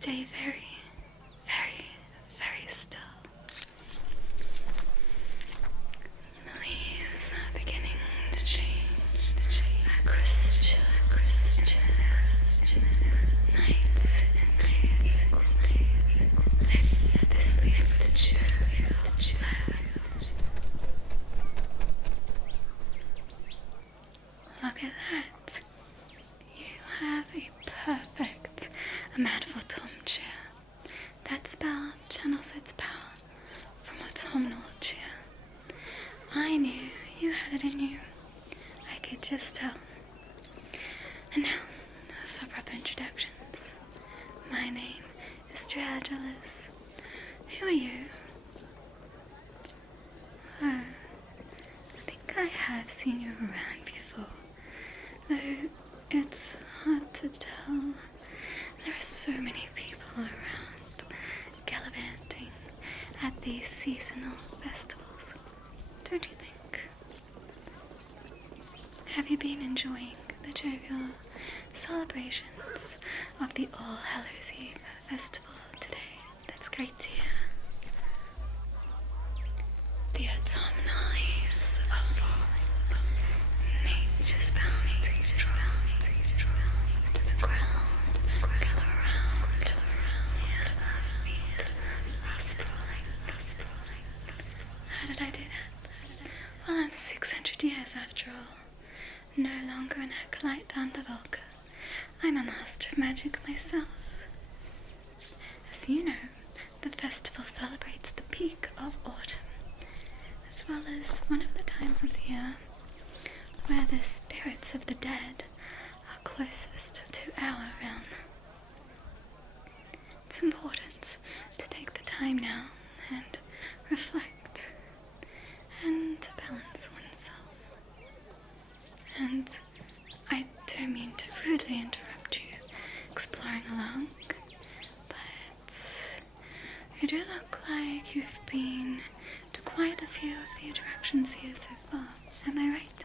stay very, very, very still. The leaves are beginning to change. A crisp chill, crisp chill. Nights and nights and nights. Lift this leaf to chill, to chill. Look at that. You have a perfect Magical 𝙏𝙃𝙄𝙎. That spell channels its power from Autumnal Magical Illusions. I knew you had it in you. I could just tell. And now, for proper introductions. My name is Dreadalys. Who are you? Oh, I think I have seen you around before, though it's hard to tell. There are so many people around gallivanting at these seasonal festivals, don't you think? Have you been enjoying the jovial celebrations of the All Hallows Eve festival today? That's great to hear. The autumnal leaves are falling. Nature's bound to the ground. Gather around. How did I do that? Well, I'm 600 years after all. No longer an acolyte under 𝙆𝙊𝙼𝙀𝙊. I'm a master of magic myself. As you know, the festival celebrates the peak of autumn, as well as one of the times of the year where the spirits of the dead are closest to our realm. It's important to take the time now and reflect and to balance oneself. And I don't mean to rudely interrupt you exploring along, but you do look like you've been to quite a few of the attractions here so far. Am I right?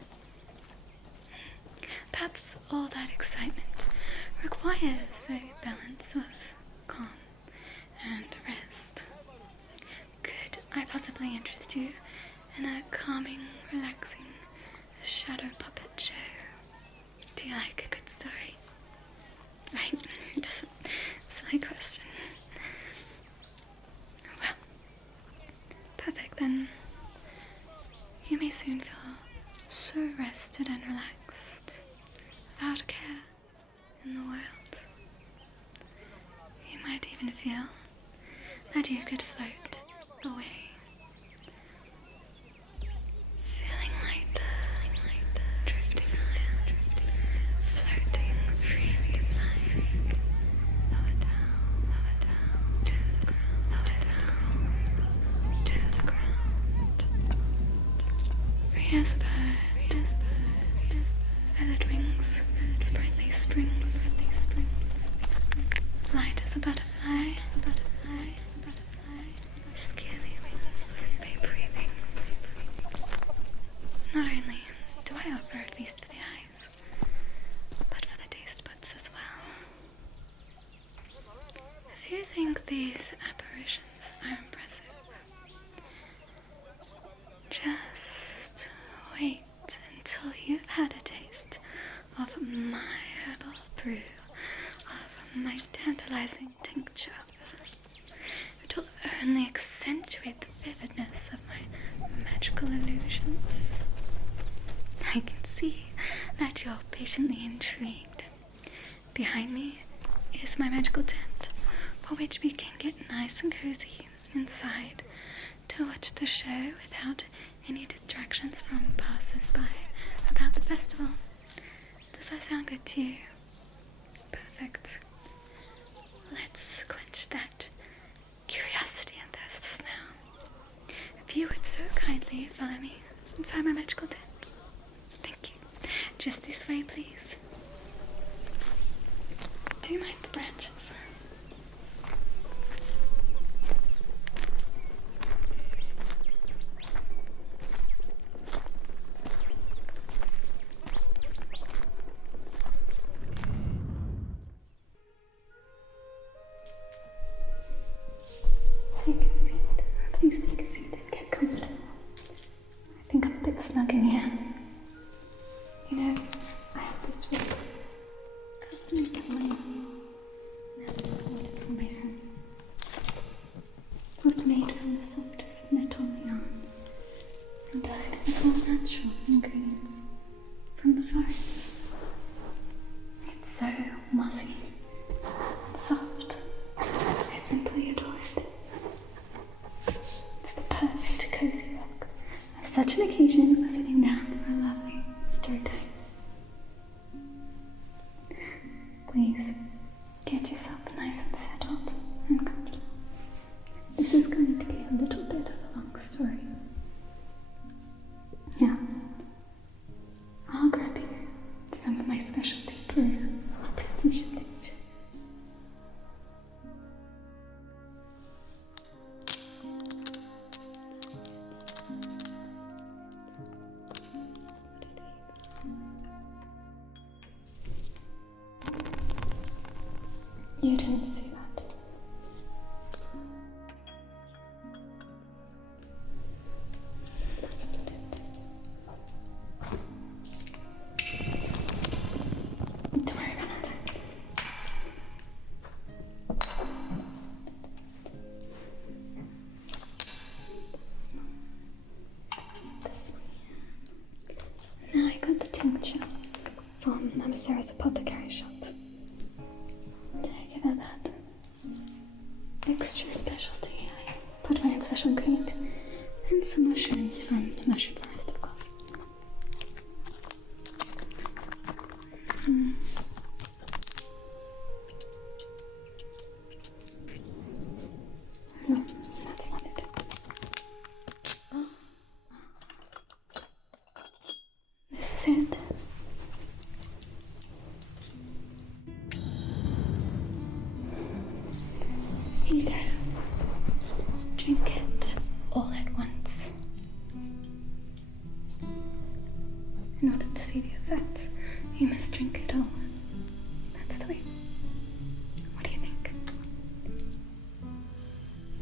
Perhaps all that excitement requires a balance of calm and rest. Could I possibly interest you in a calming, relaxing shadow puppet show? Do you like a good story? Right? Just a silly question. Well, perfect then. You may soon feel so rested and relaxed, without a care in the world. You might even feel that you could float away, feeling light, drifting higher, floating freely, flying lower down, to the ground, to the ground. Free as a bird, feathered wings, sprightly springs, light as a butterfly, scaly wings, vapory wings. Not only do I offer a feast for the eyes, but for the taste buds as well. If you think these apparitions are impressive, just wait until you've had a taste of my herbal brew of my tantalizing tincture. It will only accentuate the vividness of my magical illusions. I can see that you're patiently intrigued. Behind me is my magical tent, for which we can get nice and cozy inside to watch the show without any distractions from passers-by about the festival. Does that sound good to you? Perfect. Let's quench that curiosity and thirst now. If you would so kindly follow me inside my magical tent. Thank you. Just this way, please. Do you mind the branches? nice and settled and comfortable. This is going to be a little bit of a long story. Now, I'll grab you some of my specialty brew, Praestigia Potion. You didn't see that. That's not it. Don't worry about that. This way. Now I got the tincture from Namasa's apothecary shop. That extra specialty, I put my own special ingredient and some mushrooms from the mushroom forest, of course. No, that's not it. Oh. This is it. Here you go. Drink it all at once. In order to see the effects, you must drink it all. That's the way. What do you think?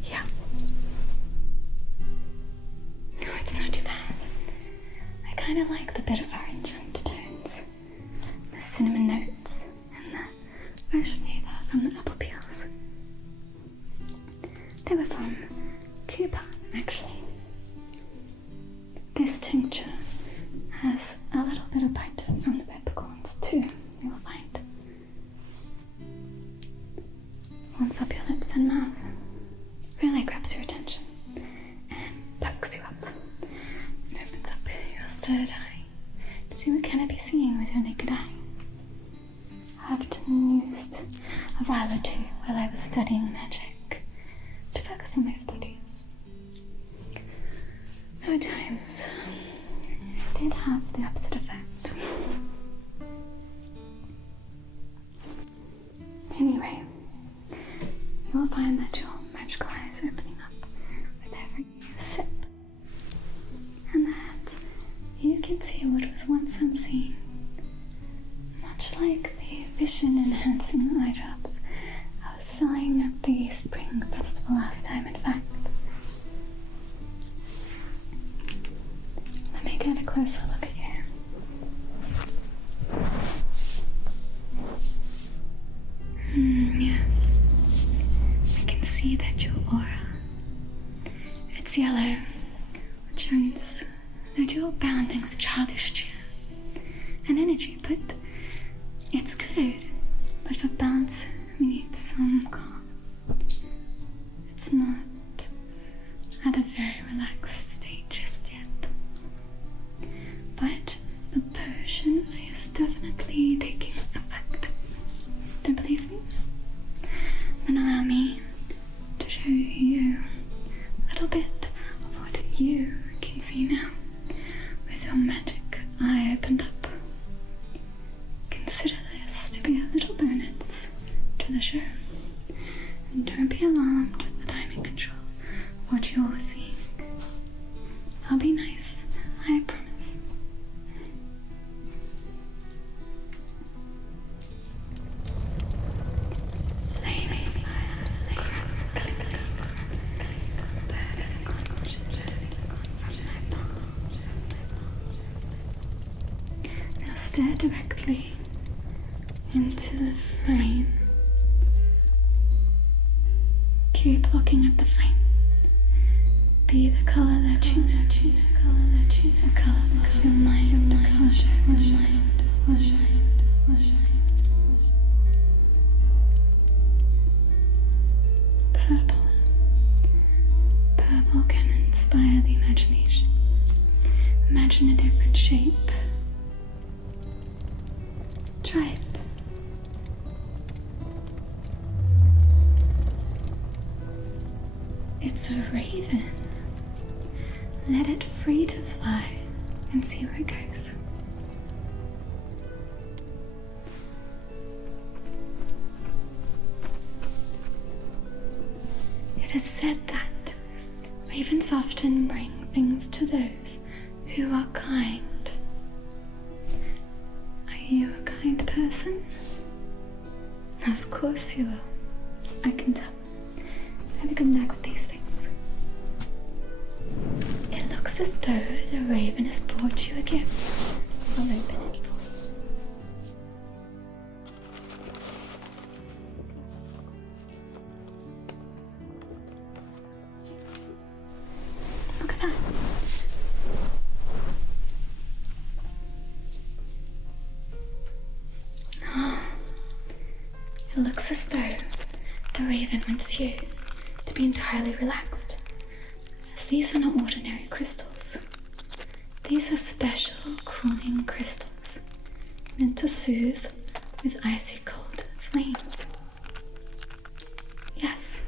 Yeah. No, it's not too bad. I kind of like the bitter orange undertones, the cinnamon notes, and the fresh flavor from the apple peels. They were from 𝘾𝙊𝙉𝙄𝙉𝙍, actually. This tincture has a little bit of bite from the peppercorns too, you'll find. Warms up your lips and mouth, really grabs your attention, and perks you up. It opens up your third eye to see what cannot be seen with your naked eye. I often used a vial or two while I was studying magic to focus on my studies. There were times it did have the opposite effect. Anyway, you will find that your magical eye is opening up with every sip, and that you can see what was once unseen, much like the vision-enhancing eye drops I was selling at the spring festival last time, in fact. Let me get a closer look at you. Yes. I can see that your aura, it's yellow, which shows that you're bounding with childish cheer and energy, but it's good. But for balance, we need some calm. It's not at a very relaxed state just yet. But the potion is definitely taking effect. Don't believe me? Then allow me to show you a little bit of what you can see now with your magic eye opened up. Consider this to be a little bonus to the show. And don't be alarmed with the timing control of what you're seeing. I'll be nice, I promise. Now stare directly into the frame. Keep looking at the frame. Be the color that you know, the color of your mind, the color of your mind. Purple. Purple can inspire the imagination. Imagine a different shape. Try it. It's a raven. Let it free to fly and see where it goes. It is said that ravens often bring things to those who are kind. Are you a kind person? Of course you are. I can tell. Have a good luck with these things. It looks as though the raven has brought you a gift. I'll open it for you. Look at that. Oh, it looks as though the raven wants you to be entirely relaxed, as these are not ordinary crystals. These are special cooling crystals meant to soothe with icy cold flames. Yes,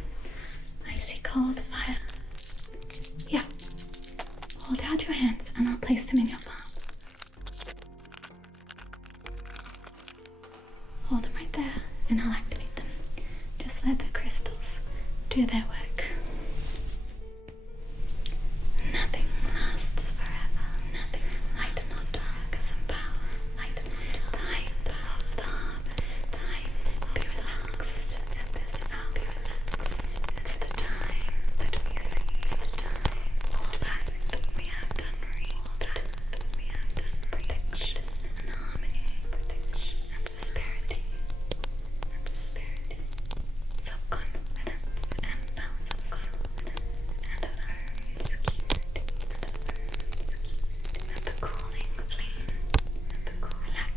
icy cold fire. Yeah, hold out your hands and I'll place them in your palms. Hold them right there and I'll activate them. Just let the crystals do their work. Nothing lasts forever. Nothing. Light not dark as a power. Light the height of the harvest. Be relaxed at this hour. Be relaxed. It's the time that we see. It's the time. All back that we have done read. All back that we have done protection and harmony. Protection and prosperity. And prosperity. Self-confidence and self-confidence and affirmed security and the cooling flame and the cool. Relax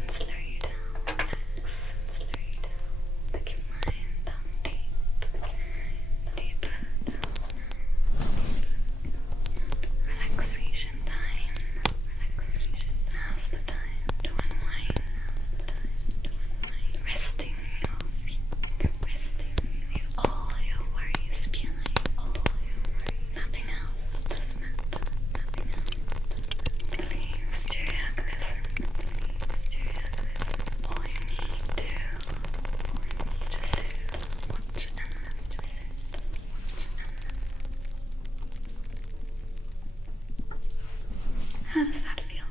and slow you down. Relax and slow you down. Let your mind down deep. Deeper down. Relaxation time. Relaxation. Now's the time to unwind. Now's the time to unwind. Resting your feet. Resting. Leave all your worries behind. All your worries. Nothing else does matter. Nothing else does matter. The leaves do your glisten. The leaves do your glisten. All you need to just sit. Watch and just sit. Watch and how does that feel?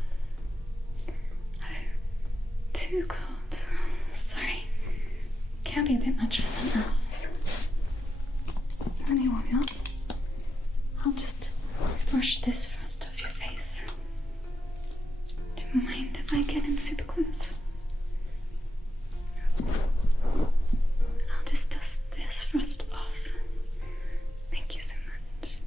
Oh, too cold. Sorry. Can be a bit much for some elves. Let me warm you up. I'll just brush this frost off your face. Do you mind if I get in super close? I'll just dust this frost off. Thank you so much.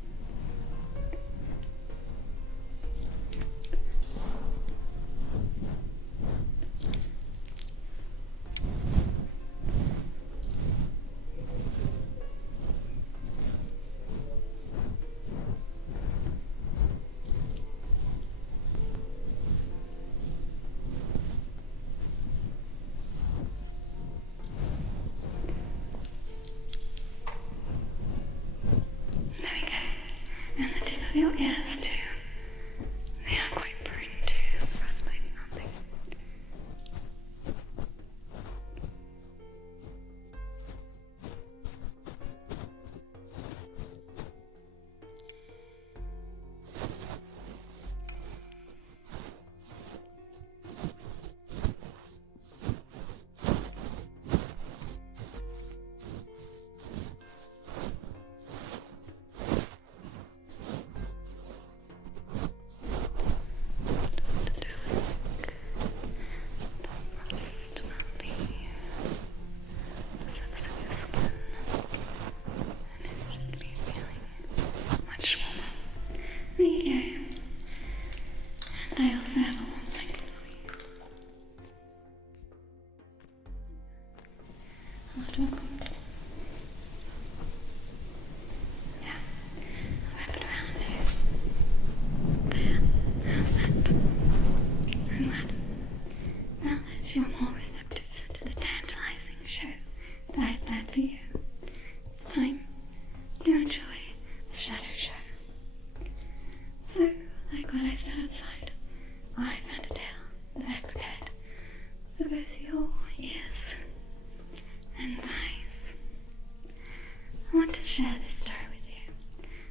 share this story with you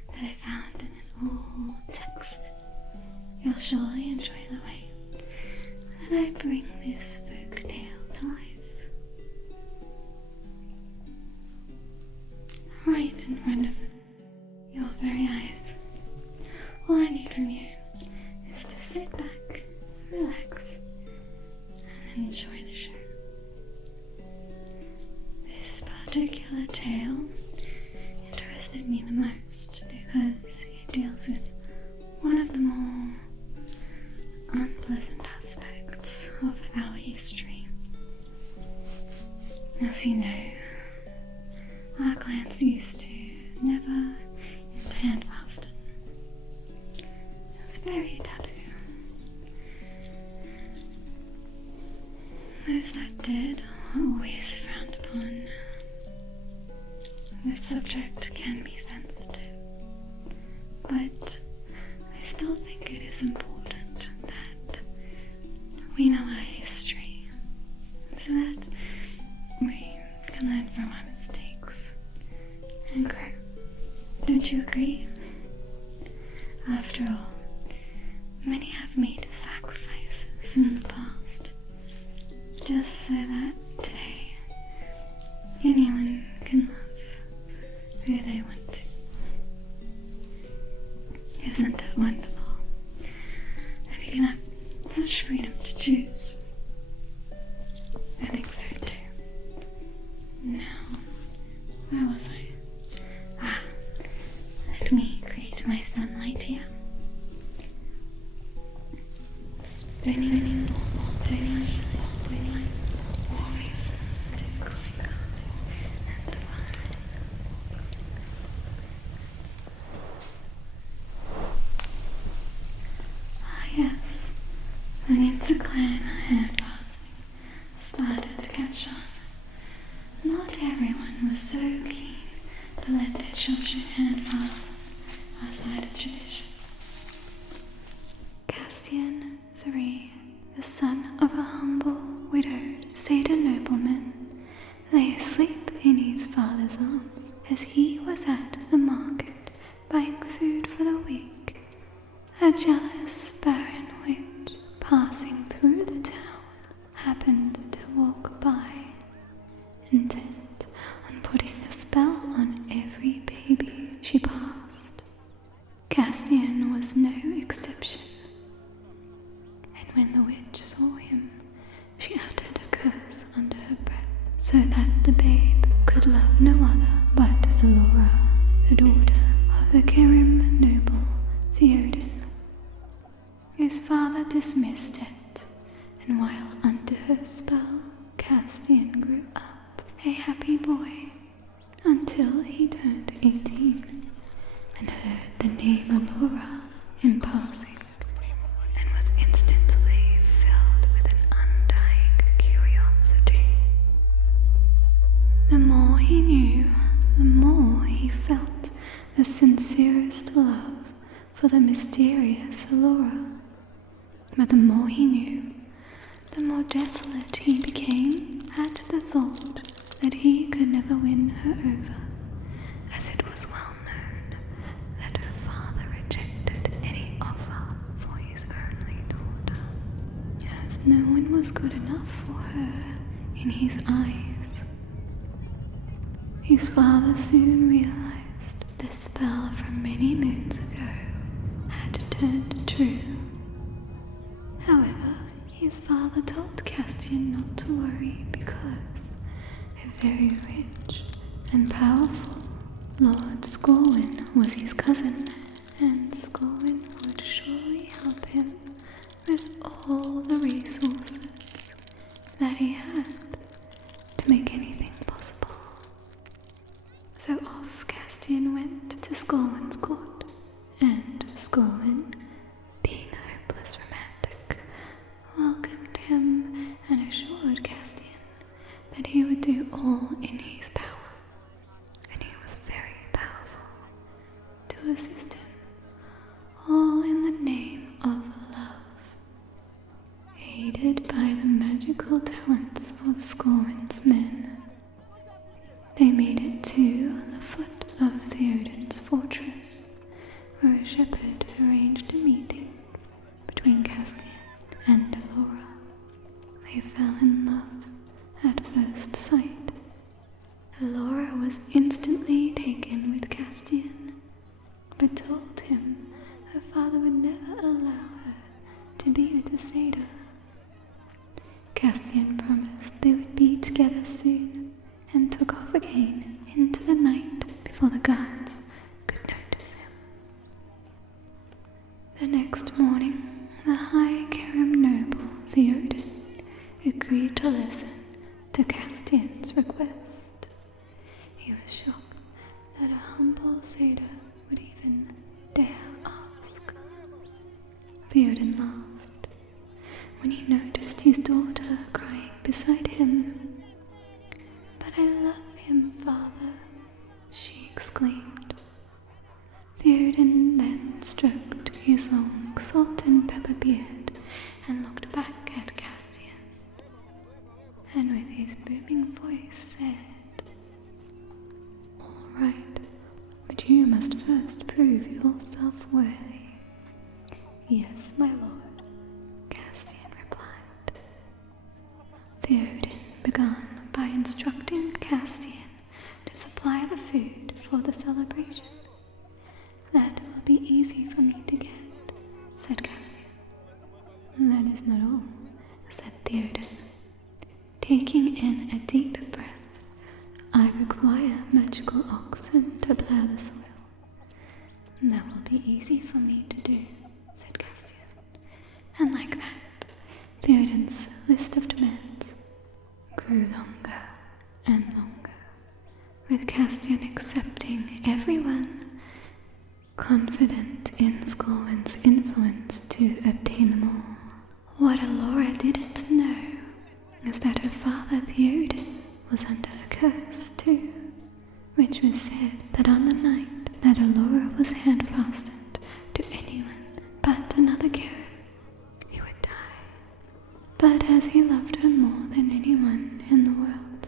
that I found in an old text. You'll surely enjoy the way that I bring this folk tale to life. Right in front of your very eyes. All I need from you is to sit back, relax, and enjoy the show. This particular tale interested me the most because it deals with one of the more unpleasant aspects of our history. As you know, our clans used to never hand fasting. It's very taboo. Those that did were always frowned upon. This subject can be sensitive, but I still think it is important that we know our history so that we can learn from our mistakes and grow. Don't you agree? After all, many have made sacrifices in the past just so that today anyone can love who they want to. Isn't that wonderful? That we can have such freedom to choose. I think so too. Now, where was I? Let me create my sunlight here. Spinning, spinning, spinning, moving to clinking and divine. Ah yes, when into clan hand passing started to catch on, not everyone was so keen to let their children hand pass outside of tradition. 𝘾𝙊𝙉𝙏𝙃, the son of a humble, widowed Seder nobleman, lay asleep in his father's arms as he was at the market buying food for the week. A jealous, barren witch passing through the town happened to walk by, intent on putting a spell on every baby she passed. 𝘾𝙊𝙉 was no exception, and when the witch saw him, she uttered a curse under her breath so that the babe could love no other but 𝙆𝙆𝘼𝑚, the daughter of the Kerim noble 𝘆𝙆𝙆𝘆. His father dismissed it, and while under her spell, 𝘾𝙊𝙉 grew up a happy boy until he turned 18 and heard the name 𝙆𝙆𝑚 in passing, and was instantly filled with an undying curiosity. The more he knew, the more he felt the sincerest love for the mysterious 𝙆𝙆𝑚. But the more he knew, the more desolate he became at the thought that he could never win her over, as it was well known that her father rejected any offer for his only daughter, as no one was good enough for her in his eyes. His father soon realized the spell from many moons ago had turned true. However, his father told 𝘾𝙊𝙉 not to worry because a very rich and powerful Lord 𝘾𝙊𝙉 was his cousin, and 𝘾𝙊𝙉 would surely help him with all the resources that he had to make anything possible. So off 𝘾𝙊𝙉 went to 𝘾𝙊𝙉's court, and 𝘾𝙊𝙉, being a hopeless romantic, welcomed him and assured 𝘾𝙊𝙉 that he would do all in his power, and he was very powerful, to assist him, all in the name of love. Aided by the magical talents of 𝘾𝙊𝙉's men, they made it to the foot of Castian's fortress, where a shepherd arranged a meeting between Castian and Laura. They fell in love at first sight. Laura was instantly taken with Castian, but told him her father would never allow her to be with the satyr. Castian promised they would be together soon, and took off again into the night before the guards could notice him. The next morning, the High Karam noble 𝙆𝙊𝙉𝙏 agreed to listen to Castian's request. He was shocked that a humble satyr would even dare ask. 𝙆𝙉𝙉 laughed when he noticed his daughter crying beside him. "But I love him, father," she exclaimed. 𝙆𝙉𝙉 then stroked his long salt and pepper beard and looked back at Castian, and with his booming voice said, "All right, but you must first prove yourself worthy." "Yes, my lord," Castian replied. 𝙆𝙉𝙉 began by instructing Castian to supply the food for the celebration. "That will be easy for me to get," said Castian. "That is not all," said 𝙆𝙉𝙉. Taking in a deep breath, "I require magical oxen to plough the soil." "That will be easy for me to do," said Castian. And like that, 𝙆𝙉𝙉's list of demands grew longer and longer, with Castian accepting everyone, confident in Skolwen's influence to obtain them all. What Laura didn't know is that her father 𝙆𝙉𝙉 was under a curse too, which was said that on the night that Laura was hand-fastened to anyone but another Karam, he would die. But as he loved her more than anyone in the world,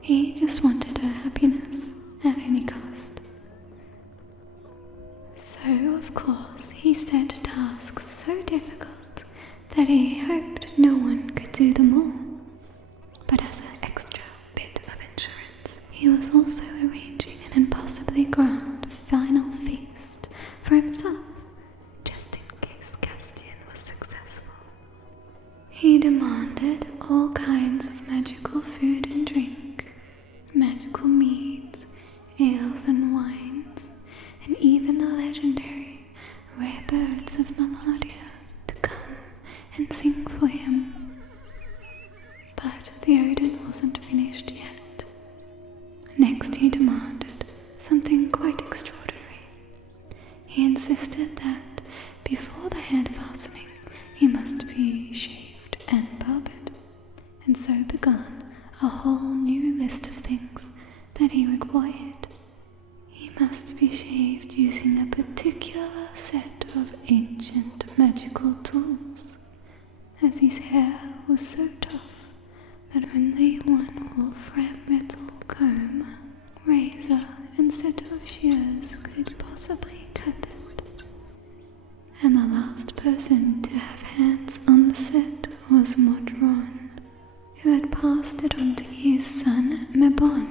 he just wanted her happiness at any cost. So, of course, he set tasks so difficult that he hoped no one could do them all. But as an extra bit of insurance, he was also arranging an impossibly grand final feast for himself, just in case Castian was successful. He demanded all kinds of magical food and drink, magical meads, ales and wines, and even the legendary rare birds of Melodia to come and sing for him. But 𝙆𝙉𝙉 wasn't finished yet. Next he demanded something quite extraordinary. He insisted that before the hand fastening he must be shaved and barbered, and so began a whole new list of things that he required. He must be shaved using a particular set of ancient magical tools, as his hair was so tough that only one wolfram metal comb, razor, and set of shears could possibly cut it. And the last person to have hands on the set was Modron, who had passed it on to his son 𝘾𝙂.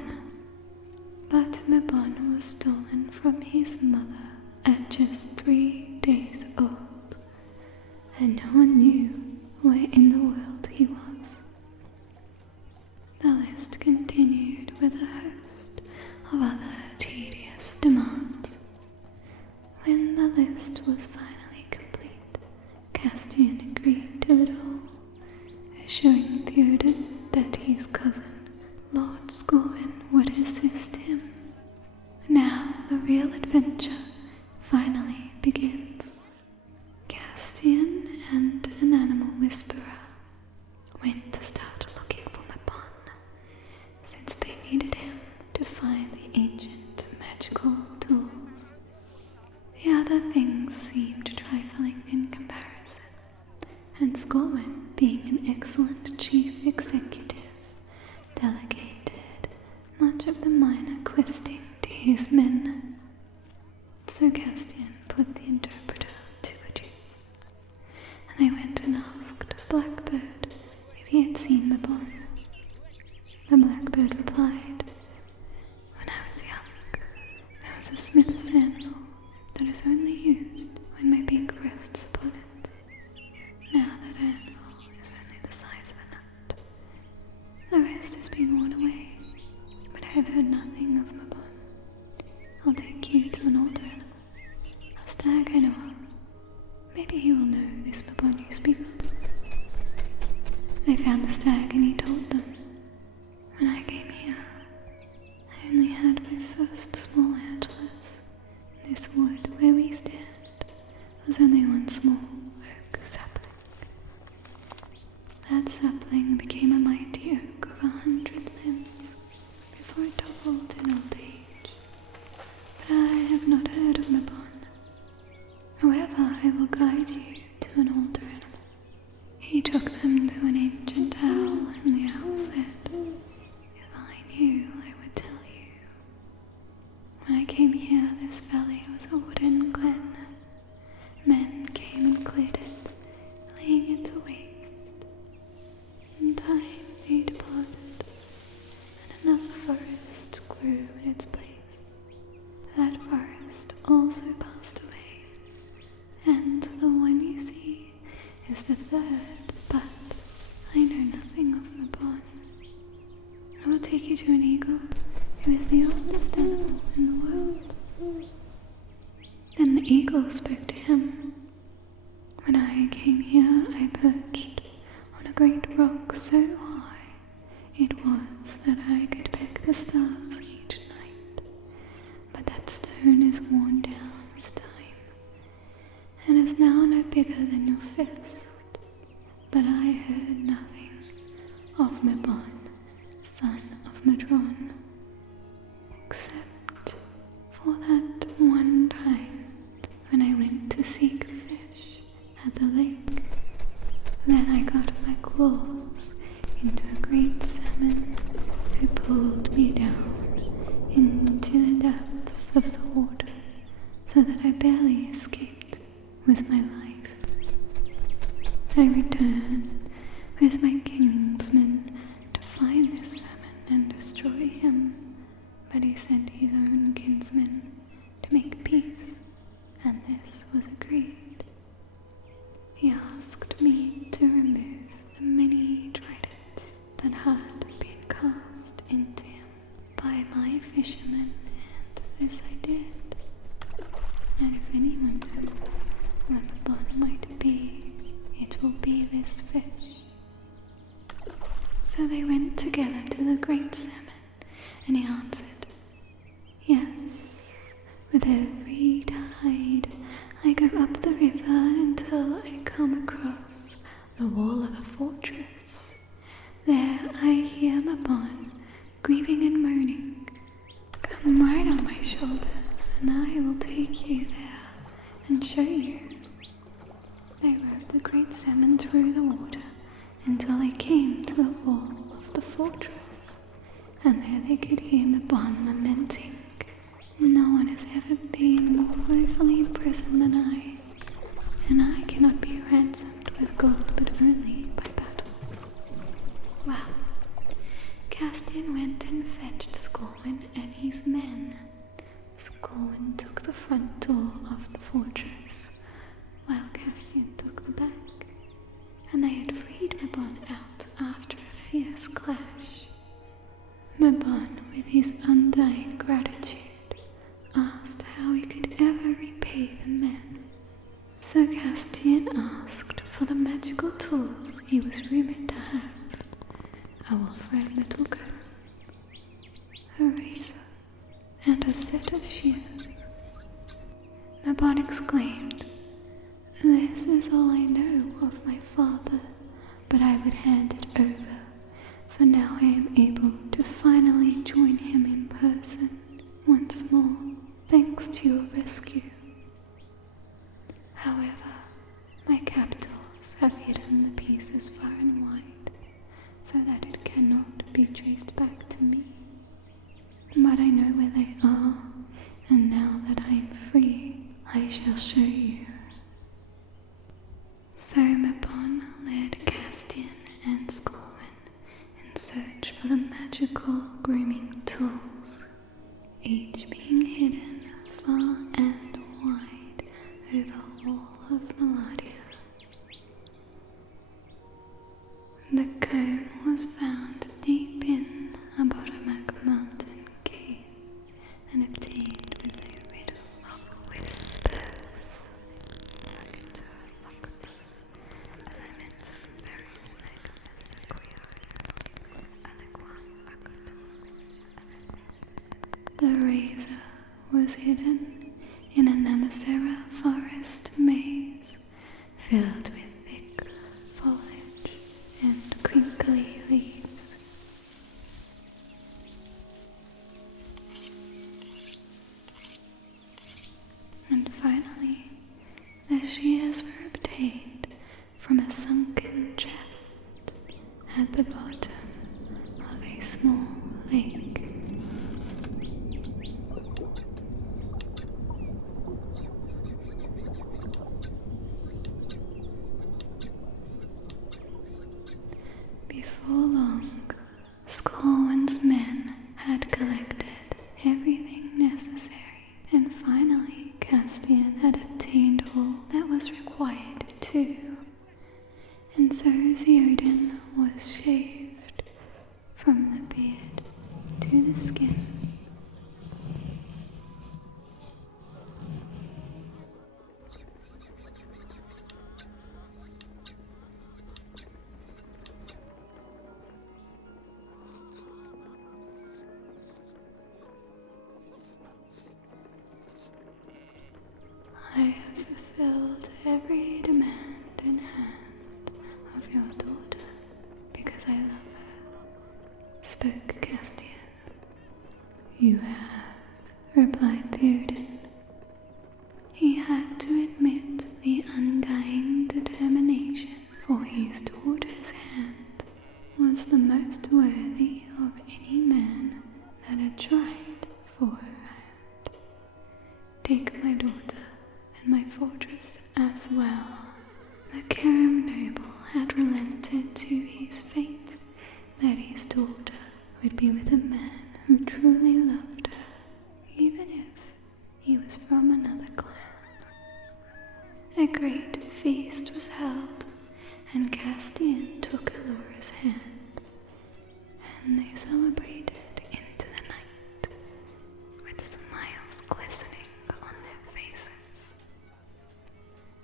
But 𝘾𝙂 was stolen from his mother at just 3 days old, and no one knew where in the world he was. The list continued with a host of other tedious demands. When the list was finally complete, Castian agreed to it all, assuring 𝙆𝙉𝙉 that his cousin, Lord Skolwen, would assist him. Now the real adventure finally begins. Castian and an animal whisperer went to start looking for 𝘾𝙂, since they needed him to find the ancient magical tools. The other things seemed trifling in comparison, and Skolwen, being an excellent chief executive, delegated much of the minor questing to his men. So Castian put the interpreter to good use, and they went and asked the blackbird if he had seen Mabon. The blackbird replied, "When I was young, there was a smith's anvil that is only used when my pink rests upon it. Now that anvil is only the size of a nut. The rest has been worn away, but I have heard nothing of Mabon. I'll take you to an altar animal, a stag I know of. Maybe he will know this Mabon you speak of." They found the stag and he told them, "When I came here, I only had my first small antlers. This wood where we stand was only one small oak sapling. That sapling became a mighty oak of 100 limbs before it toppled in old age. But I have not heard of Mabon. However, I will guide you to an altar animal." He took them to an ancient owl, and the owl said, "If I knew, I would tell you. When I came here, this valley was a wooden glen. Men came and cleared it, laying it to waste. In time, they departed, and another forest grew in its place. That forest also passed away, and the one you see is the third, but I know nothing of Mabon. I will take you to an eagle, who is the oldest animal in the world." Then the eagle spoke to him. "When I came here, I perched on a great rock so high it was that I could peck the stars each night. But that stone is worn down with time, and is now no bigger than your fist. But I heard nothing of Mabon, son of Madron, except for that one time when I went to seek fish at the lake. Then I got my claws into a great salmon who pulled me down into the depths of the water so that I barely escaped with my life. I returned with my kinsman to find this salmon and destroy him, but he sent his own kinsman to make peace, and this was agreed. He asked me to remove the many tridents that had been cast into him by my fishermen, and this I did. And if anyone knows where Mabon might be, it will be this fish." So they went together to the great salmon, and he answered, "Yes, with every tide I go up the river until I come across the wall of a fortress. There I hear Mabon grieving and moaning. Come right on my shoulders, and I will take you there and show you." They rowed the great salmon through the water until they came to the wall of the fortress, and there they could hear Mabon lamenting. "No one has ever been more woefully imprisoned than I, and I cannot be ransomed with gold but only by battle." Well, Castian went and fetched 𝙁𝙁 and his men. 𝙁𝙁 took the front door of the fortress, while Castian took the back, and they had freed Mabon out after a fierce clash. Mabon, with his undying gratitude, asked how he could ever repay the men. So Castian asked for the magical tools he was rumoured to have: a wolfram metal comb, a razor, and a set of shears. Mabon exclaimed, "This is all I know of my father, but I would hand it over, for now I am able to finally join him in person once more, thanks to your rescue. However, my captors have hidden the pieces far and wide, so that it cannot be traced back to me. But I know where they are, and now that I am free, each being hidden far and wide over all of Maladia. The comb was found deep in a 𝘏𝙗𝑚𝑎c mountain cave and obtained with a riddle of whispers. The razor was hidden in a Namacera forest maze filled with thick foliage and crinkly leaves. And finally, the shears were obtained from a sunken chest at the bottom of a small lake. Before long, Skolwen's men had collected everything necessary, and finally Castian had obtained all that was required too. And so Theoden was shaved from the beard to the skin. I have fulfilled every demand and hand of your daughter because I love her, spoke Castian. You have, replied Theoden. He had to admit the undying determination, for his daughter's hand was the most worthy of any man that had tried for her hand. Take my daughter and my fortress as well. The Kerem noble had relented to his fate, that his daughter would be with a man who truly loved her, even if he was from another clan. A great feast was held, and Castian took Alura's hand, and they celebrated into the night, with smiles glistening on their faces.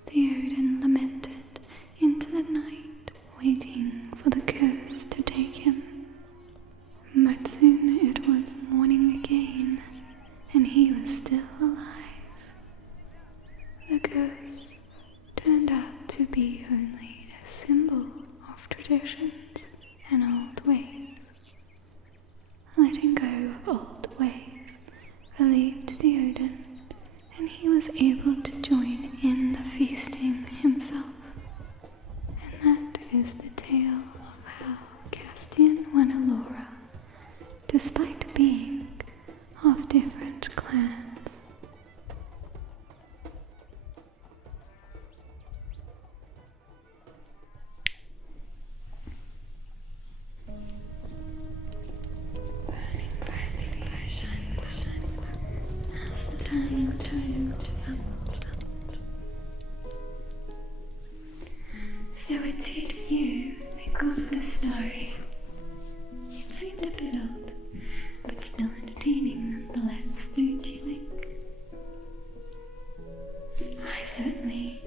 Theoden lamented into the night, waiting for the curse to take him. But soon it was morning again, and he was still alive. The curse turned out to be only a symbol of traditions and old ways. Letting go of old ways relieved Theoden, and he was able to join in the feasting himself. And that is the tale of how Castian won Alura, despite being of different clans. Burning brightly, shining, shining, as the time turns to Fizzle. So what did you think of the story? It seemed a bit old, but still entertaining nonetheless, don't you think? I certainly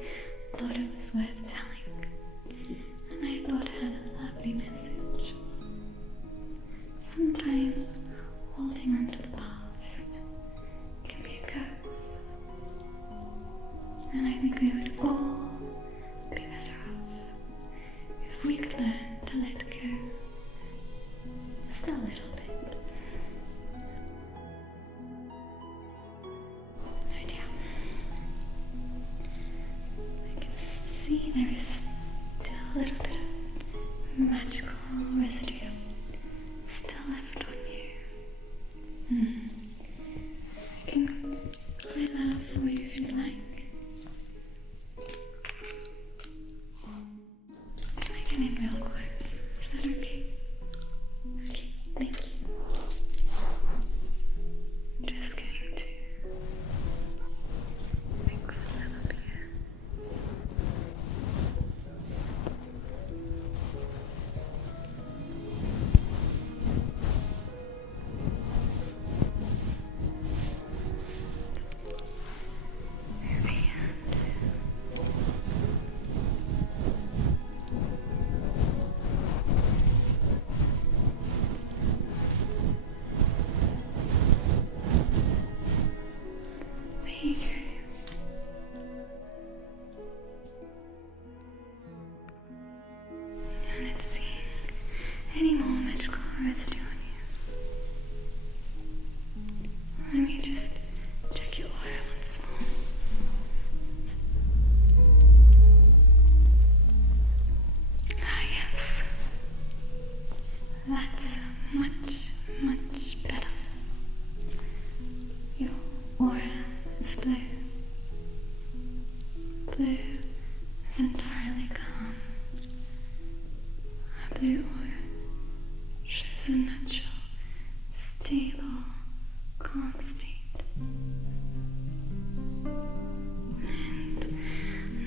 thought it was worth telling, and I thought it had a lovely message. Sometimes holding on to the past can be a curse, and I think we would all be better off if we could learn to let go just a little bit. Oh dear. I can see there is still a little bit of magical residue still left on you. I can clear that up for you if you'd like. aura is blue. Blue is entirely calm. A blue aura shows a natural, stable, calm state. And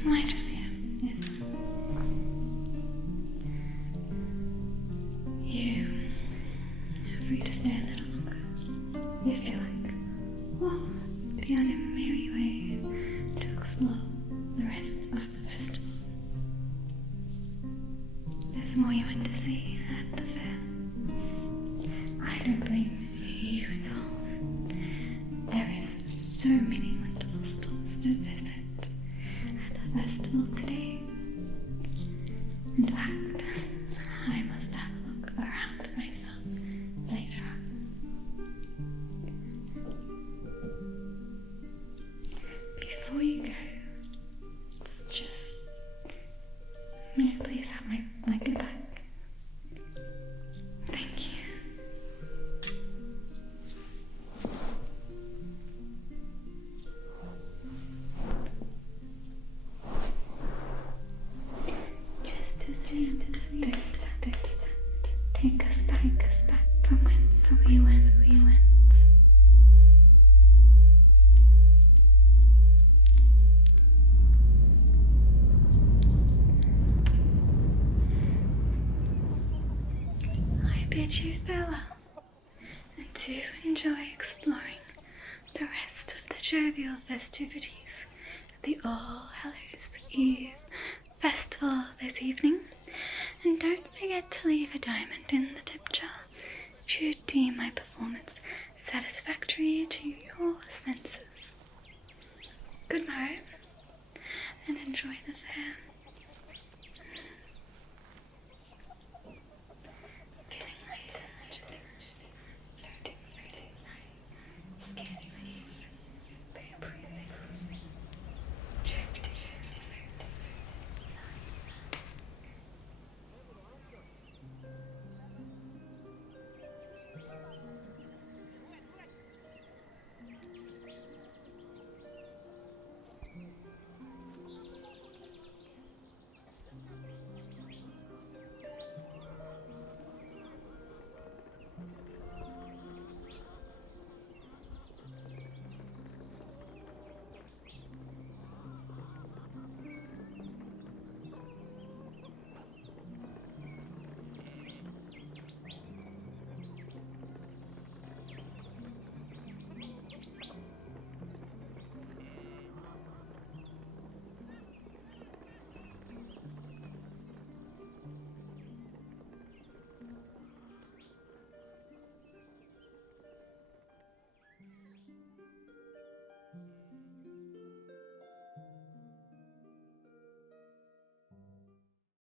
light blue is you are free to stay a little longer if you like, or be on your merry way to explore the rest of the festival. There's more you want to see at the fair. I don't blame you at all. There is so many wonderful stores to visit at the festival today. In fact, I must have a look around myself later on. Before you go, it's just, may I please have my good bag? Thank you. Just as this take us back from whence we went. I bid you farewell, and do enjoy exploring the rest of the jovial festivities at the 𝙆𝙊𝘼𝙄𝙉𝙎 festival this evening. And don't forget to leave a diamond in the tip jar if you deem my performance satisfactory to your senses.